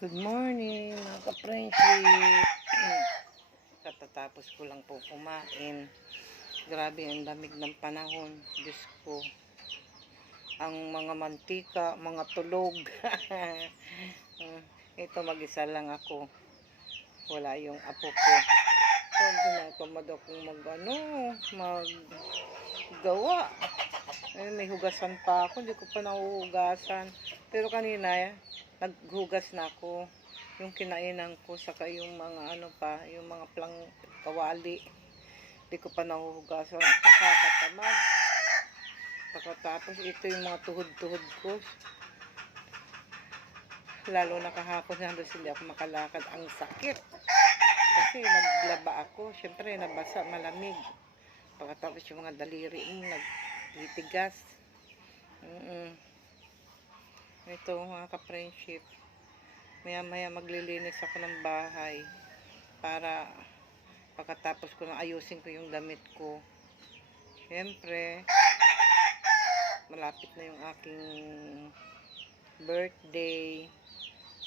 Good morning, mga ka-friendship. Katatapos ko lang po kumain. Grabe ang lamig ng panahon. Diyos ko. Ang mga mantika, mga tulog. Ito mag-isa lang ako. Wala yung apo ko. So, ginatamad akong mag, ano, maggawa. Eh, may hugasan pa ako. Hindi ko pa nahuhugasan. Pero kanina, naghugas na ako. Yung kinainan ko saka yung mga ano pa yung mga plang kawali. Hindi ko pa nahuhugasan. Nakakatamad. Pagkatapos ito yung mga tuhod-tuhod ko. Lalo na kahapon halos hindi ako makalakad. Ang sakit. Kasi naglaba ako. Syempre nabasa malamig. Pagkatapos yung mga daliri mo nagtitigas. Mm -mm. Ito mga ka-friendship. Maya maya maglilinis ako ng bahay para pagkatapos ko na ayusin ko yung damit ko. Siyempre, malapit na yung aking birthday.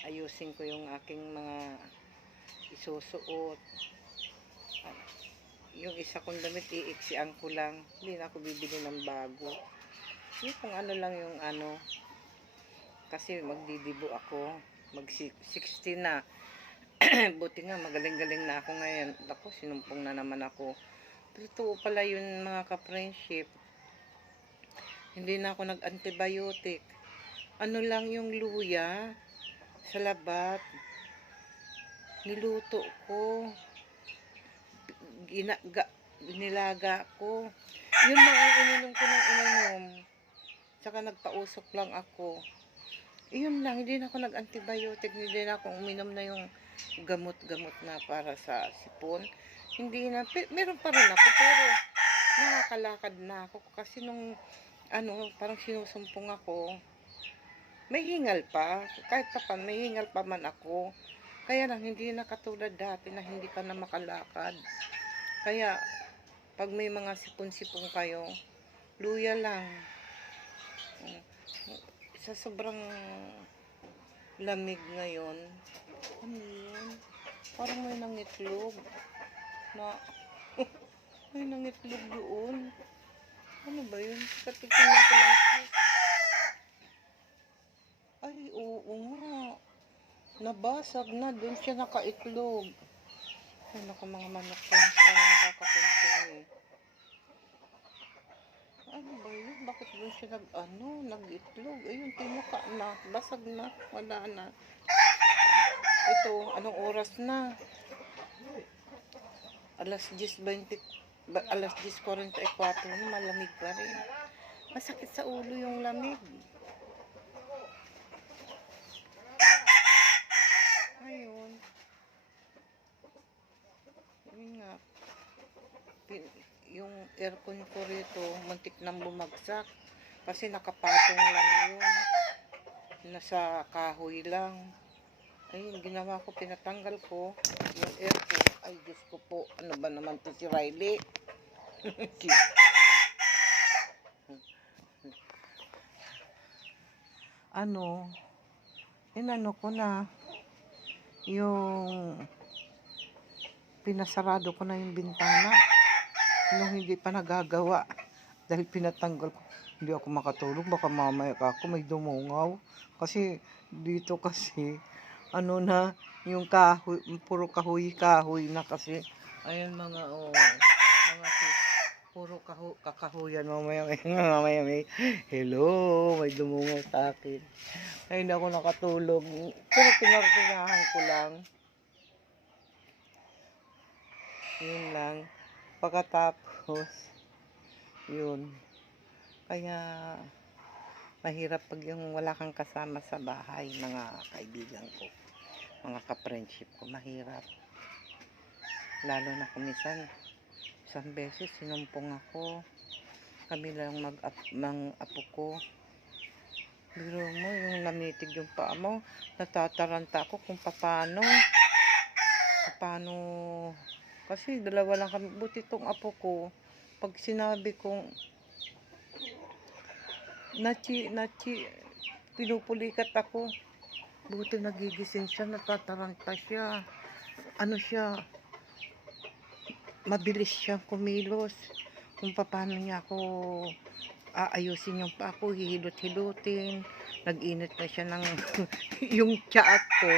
Ayusin ko yung aking mga isusuot. Yung isa kong damit, iiksian ko lang. Hindi na ako bibili ng bago. Yung kung ano lang yung ano, kasi magdidibo ako. Mag 60 na. Buti nga magaling-galing na ako ngayon. Ako sinumpong na naman ako. Totoo pala yun mga ka-friendship. Hindi na ako nag-antibiotic. Ano lang yung luya sa labat? Niluto ko. Ginaga nilaga ko. Yun lang ang ininom ko ng ininom saka nagpausok lang ako yun lang, hindi na ako nag-antibiotic, hindi na ako uminom na yung gamot-gamot na para sa sipon. Hindi na, meron pa rin ako, pero nakakalakad na ako kasi nung, ano, parang sinusumpong ako, may hingal pa, kahit pa pa, may hingal pa man ako. Kaya lang, hindi na katulad dati na hindi ka na makalakad. Kaya, pag may mga sipon-sipon kayo, luya lang sa sobrang lamig ngayon, ano yun? Parang may nangitlog. Na, may nangitlog doon. Ano ba yun? Katikin natin lang sis. Ay, oo nga. Nabasag na. Doon siya nakaitlog. Ay, naku mga manok ko. Parang nakakapunto eh. Ano ba yun? Bakit doon siya nag, ano, nag-itlog? Ayun, tinuka na. Basag na. Wala na. Ito, anong oras na? Alas 10.20, ba- alas 10.44 na, malamig pa rin. Masakit sa ulo yung lamig. Ayun. Yun nga. Pin- yung aircon ko rito, muntik nang bumagsak. Kasi nakapatong lang yun. Nasa kahoy lang. Ayun, ginawa ko, pinatanggal ko yung aircon. Ay, Diyos ko po, ano ba naman to si Riley? ano, inano ko na, yung pinasarado ko na yung bintana nung hindi pa nagagawa dahil pinatanggal ko hindi ako makatulog baka mamaya ka ako may dumungaw. Kasi dito kasi ano na yung kahoy puro kahoy kahoy na kasi. Ayun mga oh mga puro kaho, kakahuyan mamaya may mamaya may hello may dumungaw sa akin. Ay hindi ako nakatulog. Pero pinartinahan ko lang. Yun lang pagkatapos yun. Kaya mahirap pag yung wala kang kasama sa bahay mga kaibigan ko mga ka-friendship ko mahirap. Lalo na kumisan isang beses sinumpong ako. Kami lang mag mang apo ko. Biro mo yung namitig yung paa mo natataranta ako kung paano paano kasi dalawa lang kami. Buti tong apo ko. Pag sinabi kong nachi, nachi, pinupulikat ako. Buti nagigising siya, natataranta siya. Ano siya, mabilis siyang kumilos. Kung paano niya ako aayusin yung pa ako, hihilot-hilutin. Nag-init na siya ng yung tiyak ko.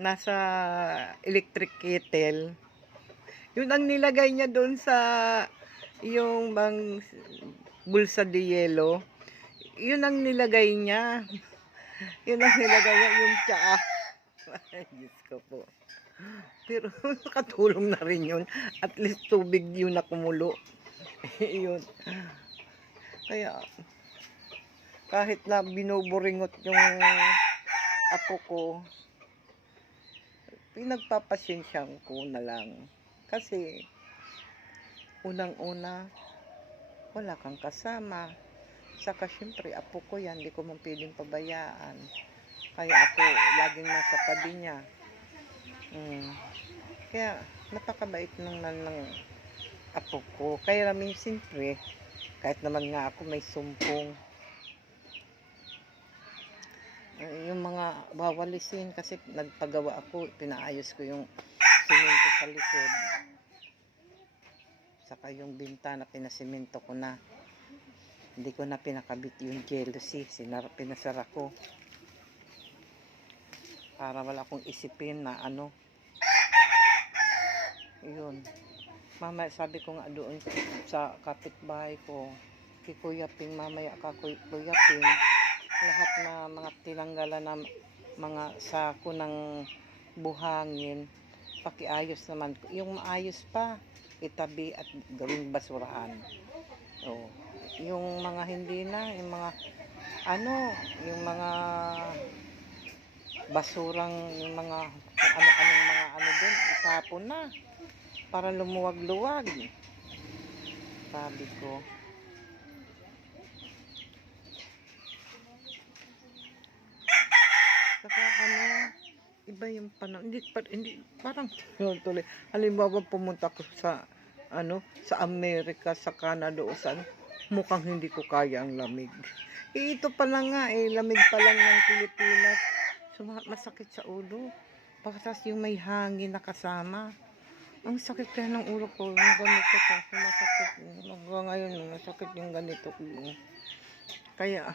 Nasa electric kettle. Yun ang nilagay niya doon sa yung bang bulsa de yelo. Yun ang nilagay niya. Yun ang nilagay niya, yung. Ay, Diyos ko po. Pero nakatulong na rin yun. At least tubig yun na kumulo. yun. Kaya, kahit na binuburingot yung apo ko, pinagpapasyensyan ko na lang. Kasi, unang-una, wala kang kasama. Saka syempre, apo ko yan, hindi ko man pwedeng pabayaan. Kaya ako, laging nasa tabi niya. Mm. Kaya, napakabait nan ng apo ko. Kaya namin, siyempre, kahit naman nga ako may sumpong. Eh, yung mga wawalisin kasi nagpagawa ako, pinaayos ko yung simento sa likod. Saka yung bintana, pinasimento ko na. Hindi ko na pinakabit yung jealousy. Sinar, pinasara ko. Para wala akong isipin na ano. Yun. Mama, sabi ko nga doon sa kapitbahay ko, kay mamaya ka lahat na mga tinanggalan ng mga sako ng buhangin, pakiayos naman. Yung maayos pa, itabi at gawing basurahan. Oh. Yung mga hindi na, yung mga ano, yung mga basurang, yung mga ano-anong mga ano doon, itapon na para lumuwag-luwag. Sabi ko. Saka ano, iba yung panahon. Hindi, pa, hindi, parang yun tuloy. Halimbawa pumunta ko sa, ano, sa Amerika, sa Canada o saan, mukhang hindi ko kaya ang lamig. Eh, ito pa lang nga, eh, lamig pa lang ng Pilipinas. So, ma- masakit sa ulo. Pagkatas yung may hangin na kasama. Ang sakit kaya ng ulo ko, yung ganito ko, sumasakit. Hanggang ngayon, masakit yung ganito ko. Kaya,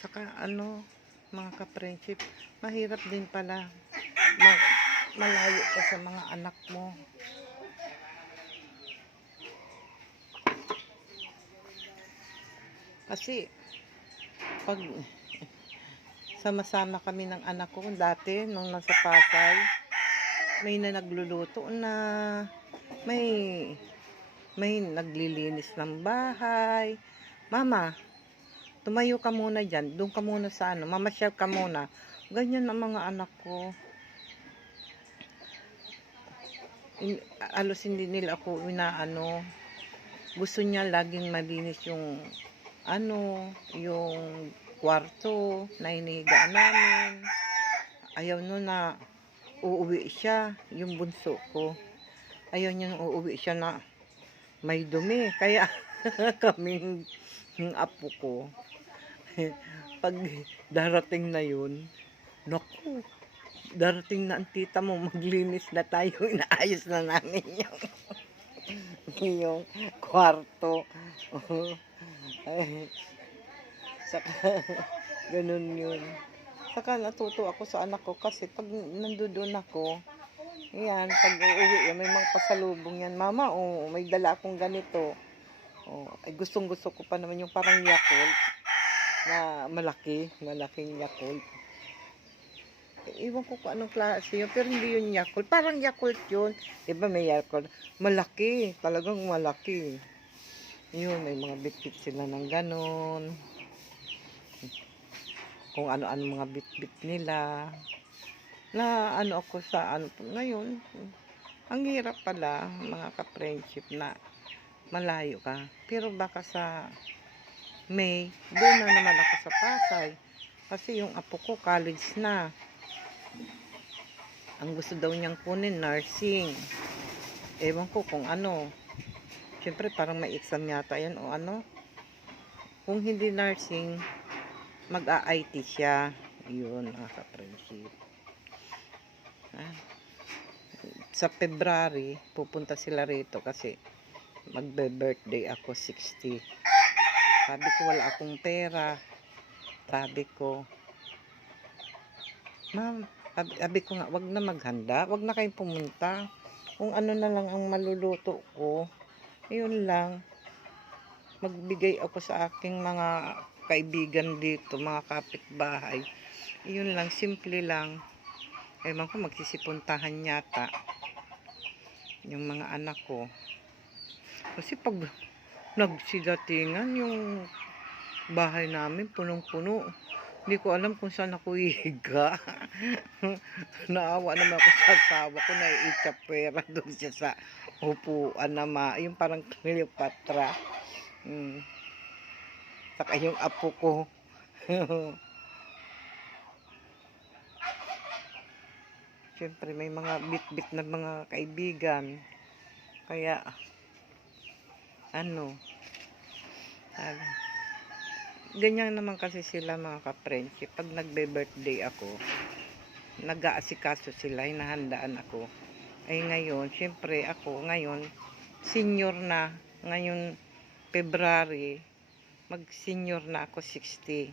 saka ano, mga ka-friendship, mahirap din pala mag, malayo ka sa mga anak mo. Kasi, pag sama-sama kami ng anak ko dati nung nasa Pasay may na nagluluto na may may naglilinis ng bahay mama tumayo ka muna dyan doon ka muna sa ano mamasyal ka muna ganyan ang mga anak ko In, alos hindi nila ako inaano gusto niya laging malinis yung ano yung kwarto na inihigaan namin. Ayaw nun na uuwi siya, yung bunso ko. Ayaw niyang uuwi siya na may dumi. Kaya kaming apo ko, pag darating na yun, naku, darating na ang tita mo, maglinis na tayo, inaayos na namin yung, yung kwarto. Saka, ganun yun. Saka natuto ako sa anak ko kasi pag nandoon ako, yan, pag uuwi, yan, may mga pasalubong yan. Mama, oh, may dala akong ganito. Oh, ay gustong gusto ko pa naman yung parang Yakult na malaki, malaking Yakult. Iwan ko kung anong klase yun, pero hindi yun Yakult. Parang Yakult yun. Diba may Yakult? Malaki, talagang malaki. Yun, may mga bitbit sila ng ganon kung ano-ano mga bit-bit nila na ano ako sa ano ngayon ang hirap pala mga ka-friendship na malayo ka pero baka sa May doon na naman ako sa Pasay kasi yung apo ko college na ang gusto daw niyang kunin nursing ewan ko kung ano Siyempre, parang may exam yata yan o ano. Kung hindi nursing, mag-a-IT siya. Yun, mga ka-friendship. Ah. Sa February, pupunta sila rito kasi magbe-birthday ako 60. Sabi ko wala akong pera. Sabi ko, Ma'am, sabi, ko nga, wag na maghanda, wag na kayong pumunta. Kung ano na lang ang maluluto ko, yun lang. Magbigay ako sa aking mga kaibigan dito, mga kapitbahay. Yun lang, simple lang. Ewan ko, magsisipuntahan yata yung mga anak ko. Kasi pag nagsidatingan, yung bahay namin punong-puno. Hindi ko alam kung saan ako hihiga. Naawa naman ako sa asawa ko na pera doon siya sa upuan na ma, yung parang Cleopatra. Mm. Saka yung apo ko. Siyempre may mga bit-bit na mga kaibigan. Kaya ano sabi, ganyan naman kasi sila mga ka-friendship. Pag nagbe-birthday ako, nag-aasikaso sila, hinahandaan ako. Ay ngayon, syempre ako ngayon, senior na. Ngayon, February, mag-senior na ako 60.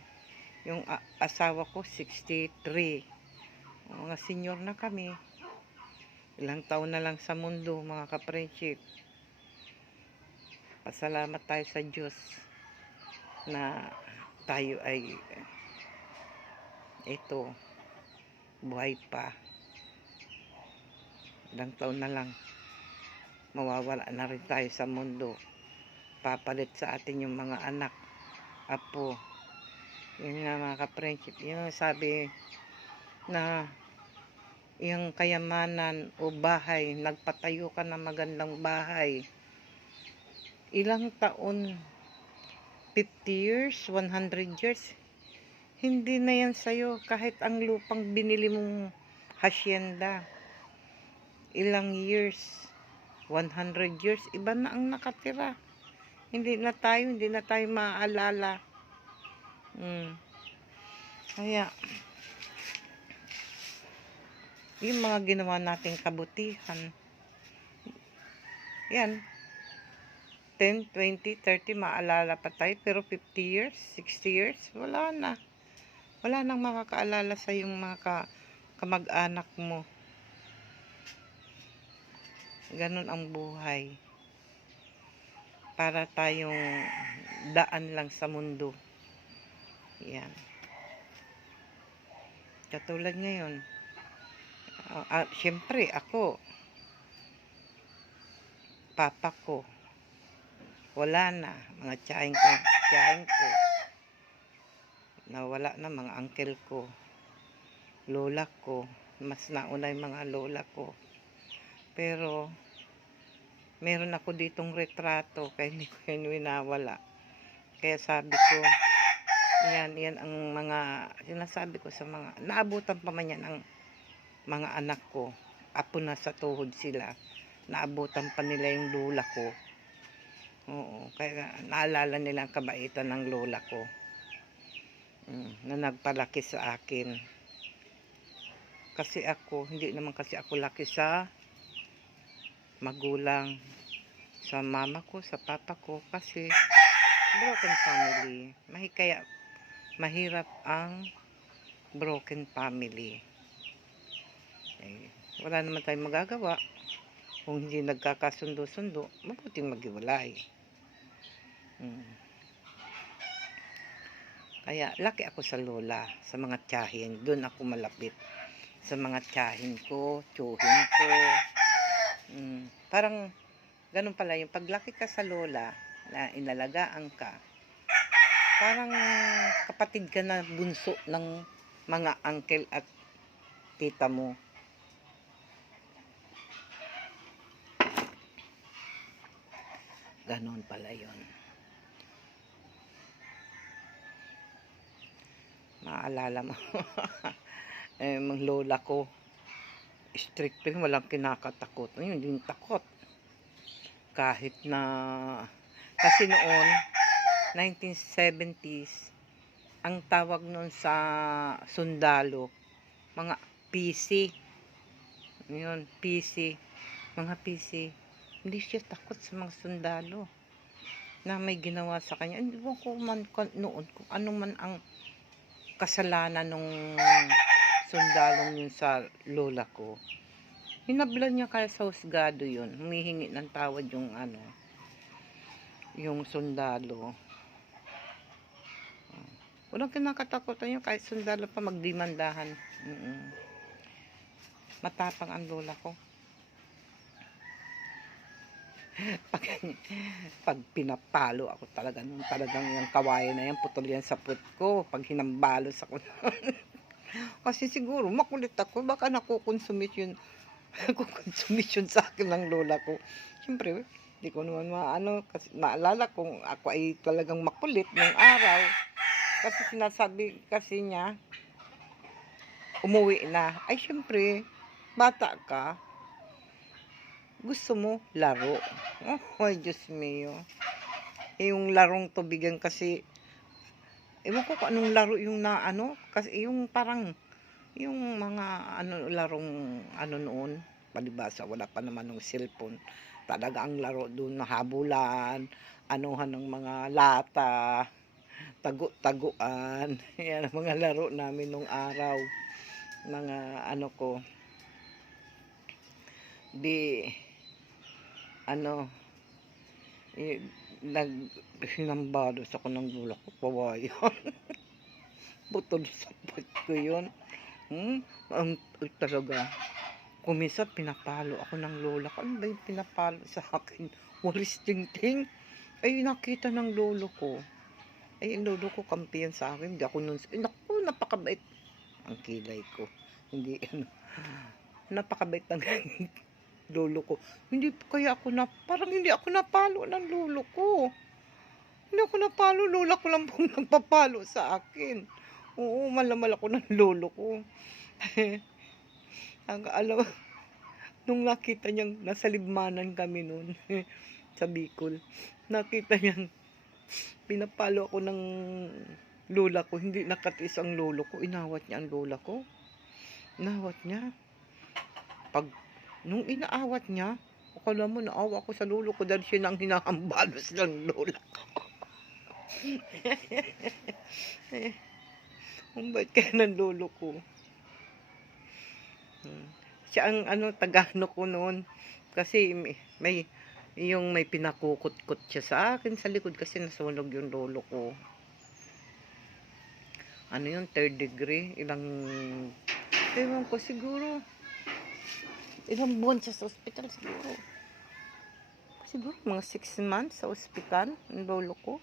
Yung asawa ko 63. Mga senior na kami. Ilang taon na lang sa mundo, mga ka-friendship. Pasalamat tayo sa Diyos na tayo ay ito buhay pa. Ilang taon na lang mawawala na rin tayo sa mundo. Papalit sa atin yung mga anak apo. Yun nga mga ka-friendship. Yun sabi na yung kayamanan o bahay nagpatayo ka ng magandang bahay ilang taon 50 years, 100 years, hindi na yan sa'yo kahit ang lupang binili mong hacienda. Ilang years, 100 years, iba na ang nakatira. Hindi na tayo, hindi na tayo maaalala. Mm. Kaya, yung mga ginawa nating kabutihan, yan, 10, 20, 30, maalala pa tayo. Pero 50 years, 60 years, wala na. Wala nang makakaalala sa yung mga ka, kamag-anak mo. Ganon ang buhay. Para tayong daan lang sa mundo. Yan. Katulad ngayon. Uh, uh, Siyempre, ako, papa ko, wala na. Mga tiyahing ko tiyahing ko. Nawala na mga uncle ko. Lola ko. Mas nauna yung mga lola ko. Pero meron ako ditong retrato kaya hindi ko yun winawala kaya sabi ko yan, yan ang mga sinasabi ko sa mga naabutan pa man yan ang mga anak ko. Apo na sa tuhod sila. Naabutan pa nila yung lula ko Oo, kaya naalala nila ang kabaitan ng lola ko. Mm, na nagpalaki sa akin. Kasi ako, hindi naman kasi ako laki sa magulang. Sa mama ko, sa papa ko. Kasi broken family. Mahi kaya mahirap ang broken family. Eh, wala naman tayong magagawa. Kung hindi nagkakasundo-sundo, mabuting maghiwalay. Hmm. Kaya, laki ako sa lola, sa mga tiyahin. Doon ako malapit. Sa mga tiyahin ko, tiyuhin ko. Hmm. Parang, ganun pala yung paglaki ka sa lola, na inalagaan ka, parang kapatid ka na bunso ng mga uncle at tita mo. Ganon pala yon. Maalala mo. eh, mga lola ko, strict rin, walang kinakatakot. Ayun, hindi takot. kahit na kasi noon 1970s ang tawag noon sa sundalo mga PC yun PC mga PC hindi siya takot sa mga sundalo na may ginawa sa kanya hindi ko man noon kung ano man ang kasalanan nung sundalong yun sa lola ko. Hinablan niya kaya sa husgado yun. Humihingi ng tawad yung ano yung sundalo. Walang kinakatakutan yun. Kahit sundalo pa magdimandahan. Mm-mm. matapang ang lola ko pag, pag pinapalo ako talaga nung talagang yung kawayan na yan putol yan sa put ko pag hinambalos ako kasi siguro makulit ako baka nakukonsumis yun nakukonsumis yun sa akin ng lola ko. Siyempre hindi ko naman maano kasi maalala kung ako ay talagang makulit nung araw. Kasi sinasabi kasi niya umuwi na. Ay siyempre bata ka gusto mo laro? Oh Diyos mio. Eh, yung larong tubigan kasi ewan ko kung anong laro yung na ano kasi yung parang yung mga ano larong ano noon palibasa wala pa naman ng cellphone. Talaga ang laro doon nahabulan anuhan ng mga lata tagu-taguan yan ang mga laro namin nung araw. Mga ano ko di ano eh, nag hinambalos ako ng lula ko pawayan butol sa ko yun. Hmm? ang talaga kumisa pinapalo ako ng lola ko. Ano ba yung pinapalo sa akin walis ting-ting. Ay nakita ng lolo ko. Ay lolo ko kampiyan sa akin. Hindi ako nun ay naku napakabait. Ang kilay ko. Hindi ano napakabait ng lolo ko. Hindi kaya ako na parang hindi ako napalo ng lolo ko. Hindi ako napalo lola ko lang pong nagpapalo sa akin. Oo malamal ako ng lolo ko. Ang alam nung nakita niyang nasa libmanan kami noon sa Bicol nakita niyang pinapalo ako ng lola ko. Hindi nakatiis ang lolo ko inawat niya ang lola ko. Inawat niya. Pag nung inaawat niya akala mo naawa ko sa lolo ko dahil siya nang hinahambalos ng lola ko. Ang bait kaya ng lolo ko? Hmm. siya ang ano tagano ko noon. Kasi may, may yung may pinakukot-kot siya sa akin sa likod kasi nasunog yung lolo ko. Ano yun third degree? Ilang ewan ko siguro ilang buwan siya sa ospital siguro. Siguro mga 6 months sa ospital ang lolo ko.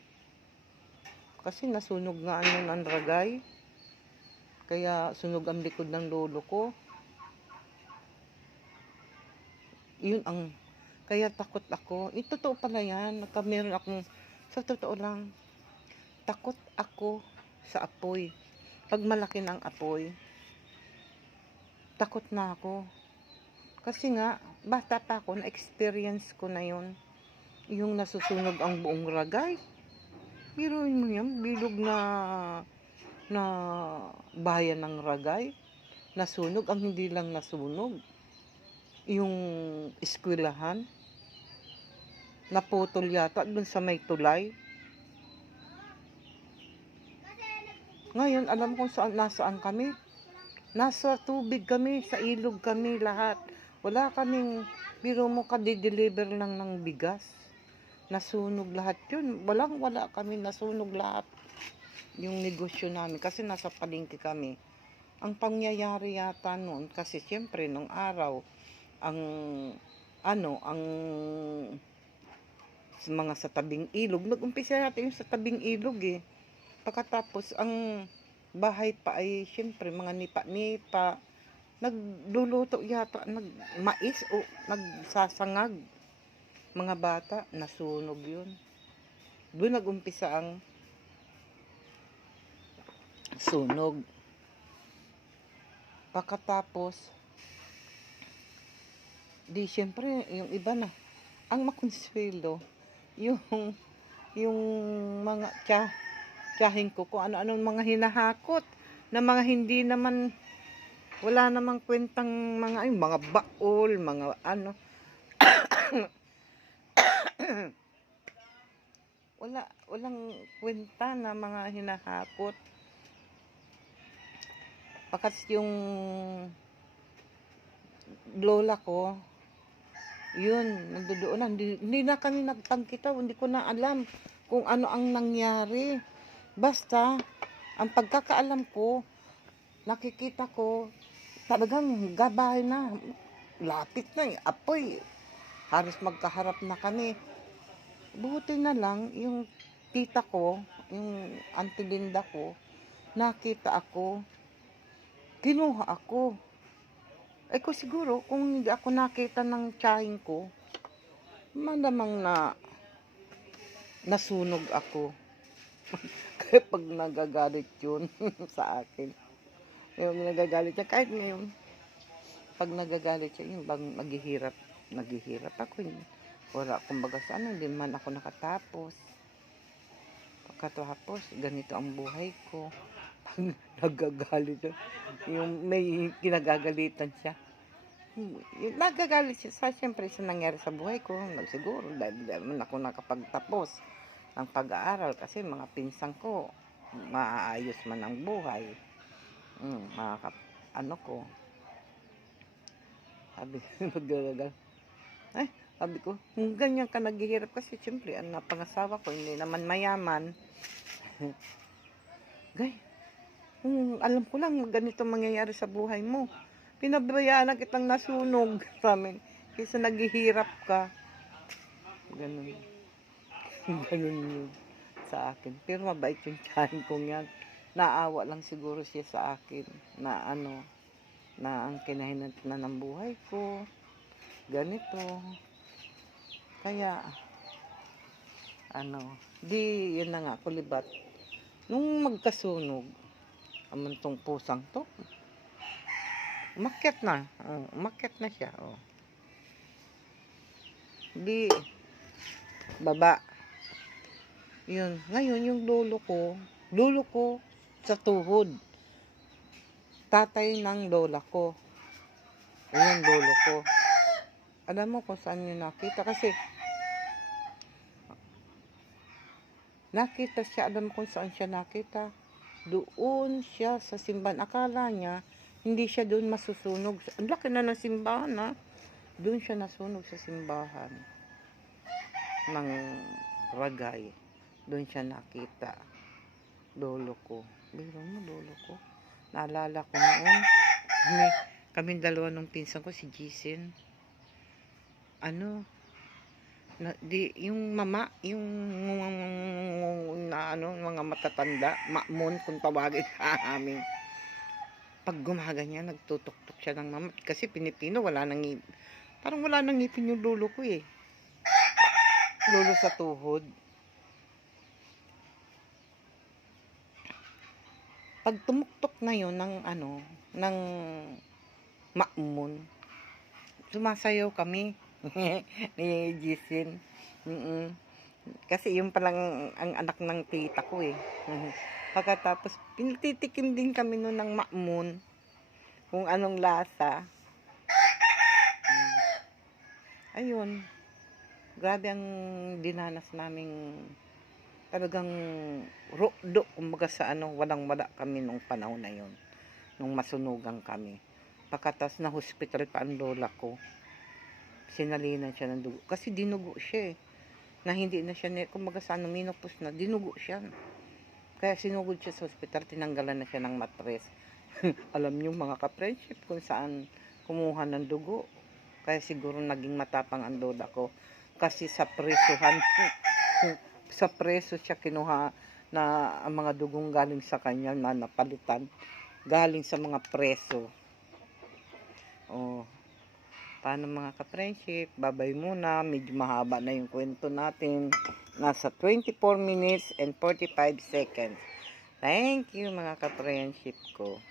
Kasi nasunog nga ano ng ragay kaya sunog ang likod ng lolo ko. Yun ang kaya takot ako. Eh, totoo pala yan Nagka meron akong sa totoo lang takot ako sa apoy. Pag malaki ng apoy takot na ako kasi nga bata pa ako na experience ko na yun. Yung nasusunog ang buong ragay. Biruin mo yan bilog na na bayan ng ragay. Nasunog ang hindi lang nasunog. Yung eskwelahan. Naputol yata dun sa may tulay. Ngayon alam kong saan nasaan kami? Nasa tubig kami sa ilog kami lahat wala kaming biro mo ka-deliver lang ng bigas. Nasunog lahat yun. Walang wala kami nasunog lahat yung negosyo namin kasi nasa palengke kami. Ang pangyayari yata noon kasi siyempre nung araw ang ano ang mga sa tabing ilog nag-umpisa natin yung sa tabing ilog eh. Pagkatapos ang bahay pa ay siyempre mga nipa-nipa nagluluto yata nag mais o nagsasangag. Mga bata nasunog yun. Doon nagumpisa ang sunog. Pagkatapos di syempre yung iba na ang makonsuelo, yung, yung mga tsa, tsahin ko kung ano-ano mga hinahakot na mga hindi naman wala namang kwentang mga ay, mga baol, mga ano. wala walang kwenta na mga hinahakot. Pakas yung lola ko, yun, nandoon na. Hindi, hindi na kami nagtangkita. Hindi ko na alam kung ano ang nangyari. Basta, ang pagkakaalam ko, nakikita ko, talagang gabay na. Lapit na eh. Apoy. Halos magkaharap na kami. Buti na lang, yung tita ko, yung auntie Linda ko, nakita ako, kinuha ako. Eh ko siguro, kung hindi ako nakita ng tsahin ko, malamang na nasunog ako. Kaya pag nagagalit yun sa akin, yung nagagalit siya, kahit ngayon, pag nagagalit siya, yung bang naghihirap, naghihirap ako. Yun. Wala, kumbaga sa ano, hindi man ako nakatapos. Pagkatapos, ganito ang buhay ko. Pag nagagalit siya, yung may kinagagalitan siya. Hmm, Nagagalit siya sa siyempre sa nangyari sa buhay ko. Siguro dahil naman ako nakapagtapos ng pag-aaral kasi mga pinsang ko maayos man ang buhay. Mm, mga kap- ano ko. Sabi, magdalagal. Ay, sabi ko, kung ganyan ka naghihirap kasi siyempre, ang napangasawa ko, hindi naman mayaman. Gay, kung alam ko lang ganito mangyayari sa buhay mo. Pinabayaan na kitang nasunog sa amin. Kaysa naghihirap ka. Ganun. Ganun yun sa akin. Pero mabait yung tiyahin kong yan. Naawa lang siguro siya sa akin. Na ano, na ang kinahinatnan ng buhay ko. Ganito. Kaya, ano, di, yun na nga, kulibat. Nung magkasunog, aman tong pusang to, umakyat na. Oh, umakyat na siya. Oh. Di, baba. Yun. Ngayon, yung lolo ko, lolo ko sa tuhod. Tatay ng lola ko. Ayun, lolo ko. Alam mo kung saan yun nakita? Kasi, nakita siya, alam mo kung saan siya nakita? Doon siya sa simbahan. Akala niya, hindi siya doon masusunog. Ang laki na ng simbahan, ha? Doon siya nasunog sa simbahan ng ragay. Doon siya nakita. Lolo ko. Biro mo, lolo ko. Naalala ko noon. Kami, kami dalawa nung pinsan ko, si Jisin. Ano, na, di, yung mama, yung na ano, mga matatanda, makmon kung tawagin sa amin. Pag gumaganyan, nagtutok-tok siya ng mama. Kasi Pinipino, wala nang. Parang wala nang ngipin yung lolo ko eh. Lolo sa tuhod. Pag tumuktok na yon ng ano, ng makmon, sumasayaw kami ni Jisin. Mm-mm. Kasi yung palang ang anak ng tita ko eh. Pagkatapos, pinatitikim din kami nun ng makmon. Kung anong lasa. Mm. Ayun. Grabe ang dinanas naming talagang rokdo, kumbaga sa ano, walang wala kami nung panahon na yon Nung masunugan kami. Pagkatapos na hospital pa ang lola ko sinalinan siya ng dugo. Kasi dinugo siya eh. Na hindi na siya, kumbaga sa ano, minopos na, dinugo siya. Kaya sinugod siya sa ospital, tinanggalan na siya ng matres. Alam niyo mga ka-friendship kung saan kumuha ng dugo. Kaya siguro naging matapang ang lola ko. Kasi sa presuhan, sa preso siya kinuha na ang mga dugong galing sa kanya na napalitan. Galing sa mga preso. Oh, paano mga ka-friendship, babay muna, medyo mahaba na yung kwento natin. Nasa 24 minutes and 45 seconds. Thank you mga ka-friendship ko.